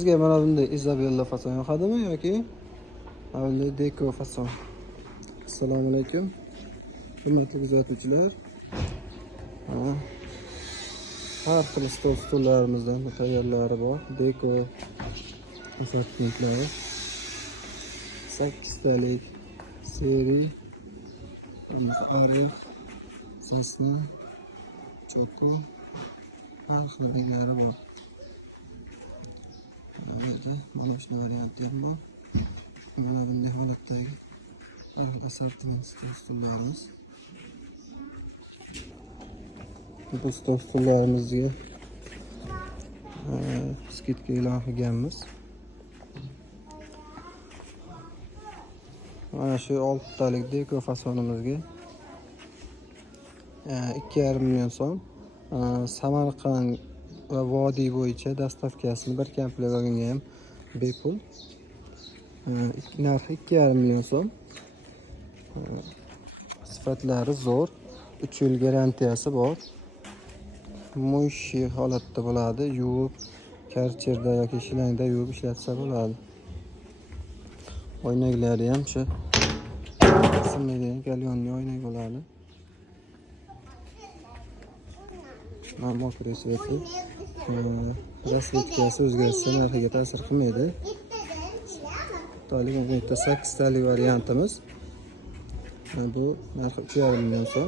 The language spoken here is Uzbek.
Sizga mana bunday Isabella fason yoqadimi yoki mana bunday Deco fason? Assalomu alaykum. Hurmatli kuzatuvchilar. Har xil stollarimizdan tayyorlari bor. Deco assortimentlari. 8 talik seri orif, sosna, choko, har xil renglari bor. Mana shu variantlar ham bor. Mana bunday holatdagi har xil assortiment stollarimiz. Bu stollarimizga skidka e'lon qilganmiz. Mana shu 6 talik Deco fasonimizga 2,5 million so'm. Samarqand va vodiy bo'yicha dastavkasini bir komplet olganga ham bepul. Narxi 2,5 million so'm. Sifatlari zo'r, 3 yil garantiyasi bor. Mo'yshi holatda bo'ladi. Yuvib, karcherda yoki shilangda yuvib ishlatsa bo'ladi. Oynaklari ham shu sinmagan galyonli oynak bo'ladi. Mokriy sveti. Rasvetkasi o'zgarsa narxiga ta'sir qilmaydi. To'liq 8 talik variantimiz. Bu narxi 3,5 million so'm.